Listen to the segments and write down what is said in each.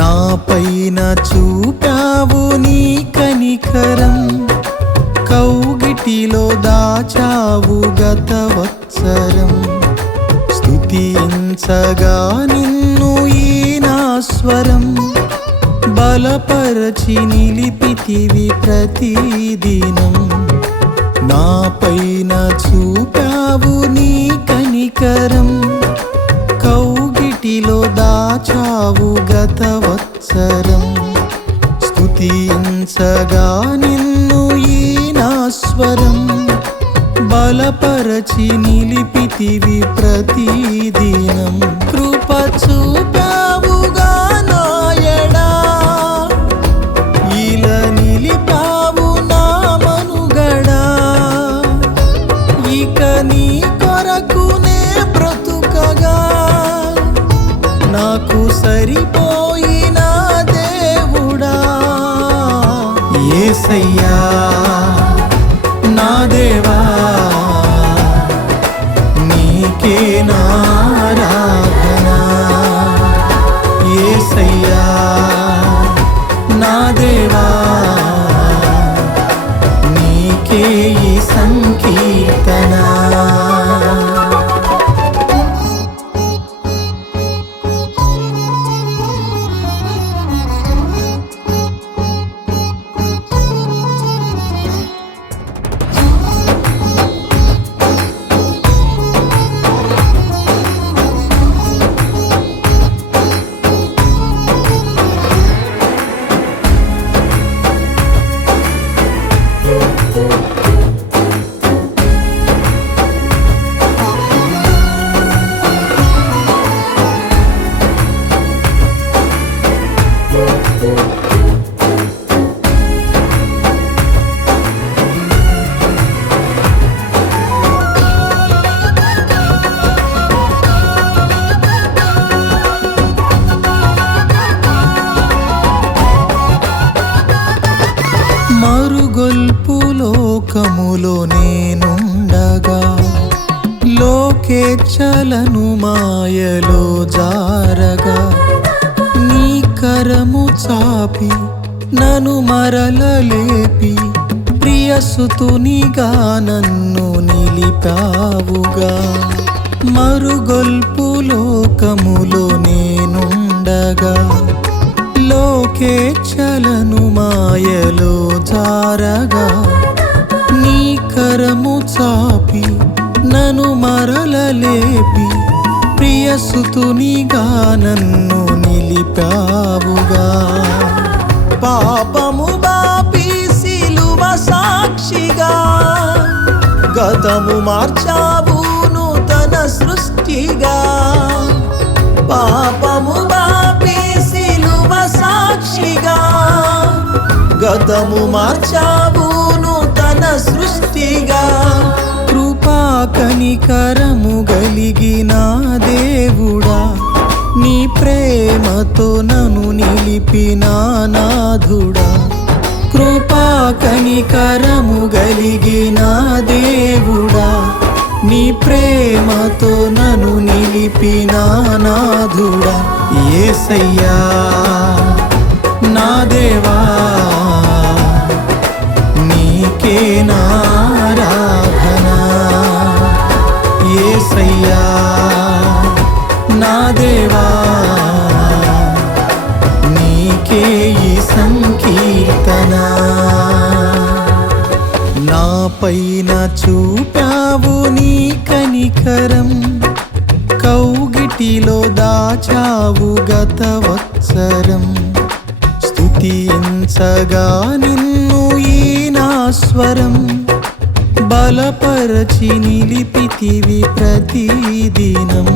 నా పైన చూపావు నీ కనికరం, కౌగిటిలో దాచావు గత వత్సరం. స్తుతించగా నిన్ను ఈ నా స్వరం, బలపరచి నిలిపితివి ప్రతిదినం. నా పైన చూపావు నీ కనికరం, కౌగిటిలో దాచావు గత వత్సరం. స్తుతించగా నిన్ను ఈ నా స్వరం, బలపరచి నిలిపితివి ప్రతిదినం. కృప చూపావుగా నాయడా, ఇలా నిలిపావు నా మనుగడా. ఇక నీ కొరకునే బ్రతుకగా, నాకు సరిపోయిన దేవుడా. యేసయ్యా నా దేవా, నీకే నారాధన. యేసయ్యా నా దేవా, నీకే ఈ సంకీర్తన. మరుగొల్పు లోకములో నేనుండగా, లోకేచ్ఛలను మాయలో జారగా, నీ కరము చాపి నన్ను మరలలేపి, ప్రియసుతునిగా నన్ను నిలిపావుగా. మరుగొల్పు లోకములో నేనుండగా, లోకేచ్ఛలను మాయలో జారగా, నీ కరము చాపి నన్ను మరలలేపి, ప్రియసుతునిగా నన్ను నిలిపావుగా. పాపము బాపి సిలువ సాక్షిగా, గతము మార్చావు నూతన సృష్టిగా. పాపము బాపి సిలువ సాక్షిగా, గతము మార్చావు నూతన సృష్టిగా. కృపా కనికరము గలిగిన దేవుడా, నీ ప్రేమతో నన్ను నిలిపిన నాథుడా. కృపా కనికరము గలిగిన దేవుడా, నీ ప్రేమతో నన్ను నిలిపిన నాథుడా. యేసయ్యా నా దేవా, నీకే నారాధన. యేసయ్యా నా దేవా, నీకే ఈ సంకీర్తన. నా పైన చూపావు నీ కనికరం, కౌగిటిలో దాచావు గత వత్సరం. స్తుతించగా నిన్ను ఈ నా స్వరం, బలపరచి నిలిపితివి ప్రతిదినం.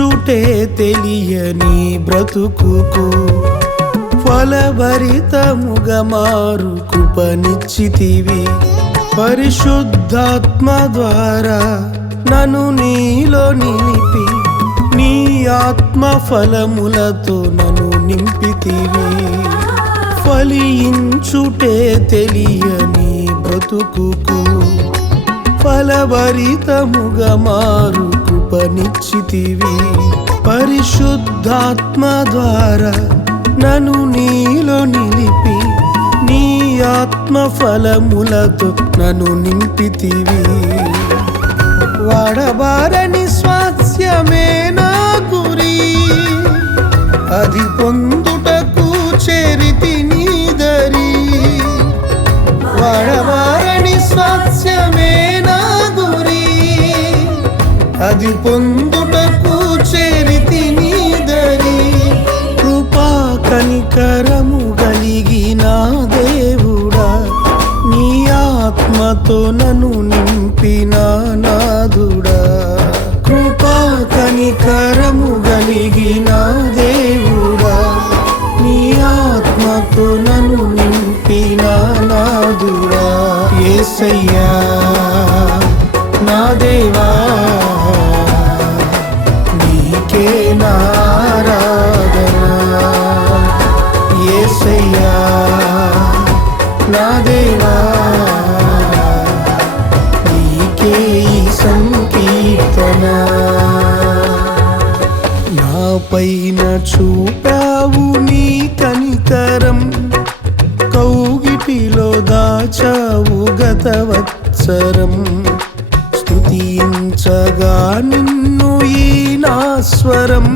ఫలించుటే తెలియని బ్రతుకుకు ఫలభరితముగా మారు కృపనిచ్చితివి. పరిశుద్ధాత్మ ద్వారా నన్ను నీలో నిలిపి నీ ఆత్మ ఫలములతో నన్ను నింపితివి. ఫలించుటే తెలియని బ్రతుకుకు ఫలభరితముగా మారు కృపనిచ్చితివి. పరిశుద్ధాత్మ ద్వారా నన్ను నీలో నిలిపి నీ ఆత్మ ఫలములతో నన్ను నింపితివి. వాడబారని స్వాస్యమే నా గురి, అది పొందుటకు చేరితి నీ దరి. వాడబారని స్వాస్యమే నా గురి, అది పొందుటకు చేరితి నీ దరి. కృపా కనికరము కలిగిన దేవుడా, నీ ఆత్మతో నన్ను నింపిన నాదుడా. కృపా కనికరము కలిగిన దేవుడా, నీ ఆత్మతో నన్ను నింపిన నాదుడా. యేసయ్యా నా దేవా, నీకే నారాధనా. యేసయ్యా నా దేవా, నీకే ఈ సంకీర్తన. నా పైన చూపావు నీ కనికరం, కౌగిటిలో దాచావు గతవత్సరం. స్తుతించగా నిన్ను ఈ నా స్వరం,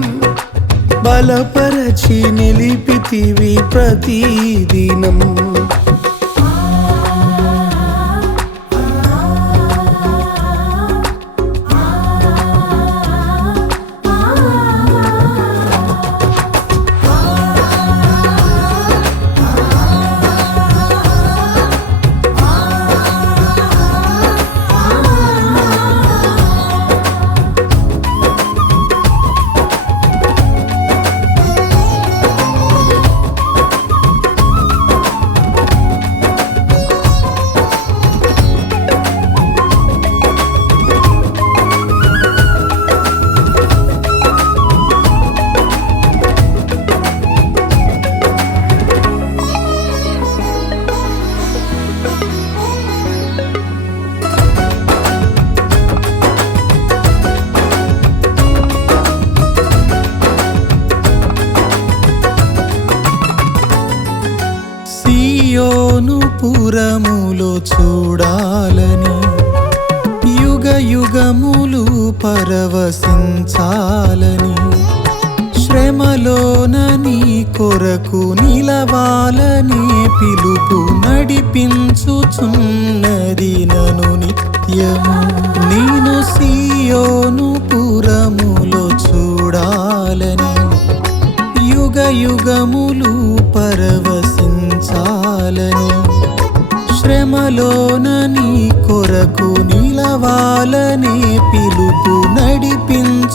బలపరచి నిలిపితివి ప్రతిదినం. సియోను పురములో చూడాలని, యుగ యుగములు పరవశించాలని, శ్రమలోన నీ కొరకు నిలవాలని పిలుపు నడిపించుచున్నది నన్ను నిత్యము. నేను సియోను పురములో చూడాలని, యుగ యుగములు పరవశించాలని, శ్రమలోన నీ కొరకు నిలవాలని పిలుపు నడిపించుచున్నది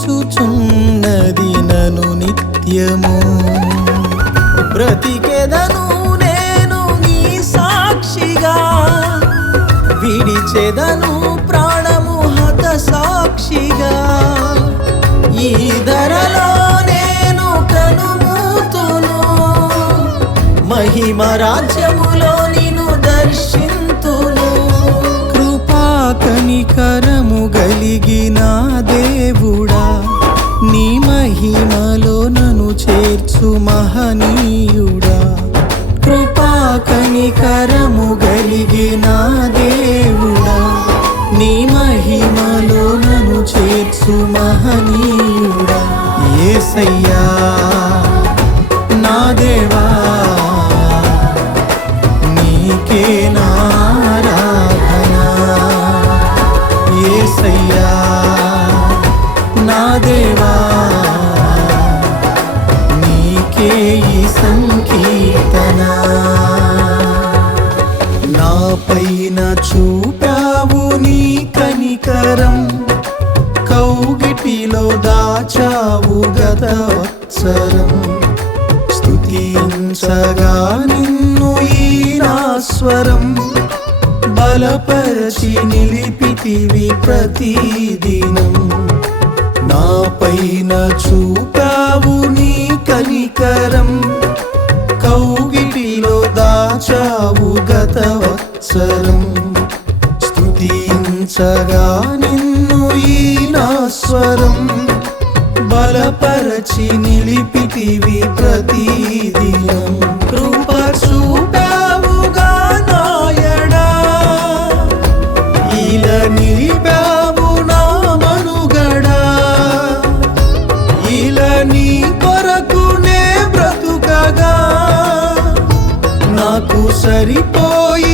నన్ను నిత్యము. బ్రతికెదను నేను నీ సాక్షిగా, విడిచెదను ప్రాణము హత సాక్షిగా. ఈ ధరలో నేను కనుమూతును, మహిమ రాజ్యములో నిన్ను దర్శింతును. కృపా కనికరము కలిగిన దేవుడా, నీ మహిమలో నన్ను చేర్చు మహనీయుడా. కృపా కనికరము కలిగిన దేవుడా, నీ మహిమలో నన్ను చేర్చు మహనీయుడా. యేసయ్యా నా దేవా, నీకే నారాధనా. యేసయ్యా నా దేవా, నీకే ఈ సంకీర్తన. నా పైన చూపావు నీ కనికరం, కౌగిటిలో దాచావు గతవత్సరం స్తుతించగా నిన్ను ఈ నా స్వరం బలపరచి నిలిపితివి ప్రతిదినం నా పైన చూపావు నీ కనికరం కౌగిటిలో దాచావు గతవత్సరం స్తుతించగా నిన్ను ఈ నా స్వరం బలపరచి నిలిపితివి ప్రతిదినం కృప చూపావుగా నాయడా ఇలా నిలిపావు నా మనుగడా ఇలా నీ కొరకునే బ్రతుకగా నాకు సరిపోయి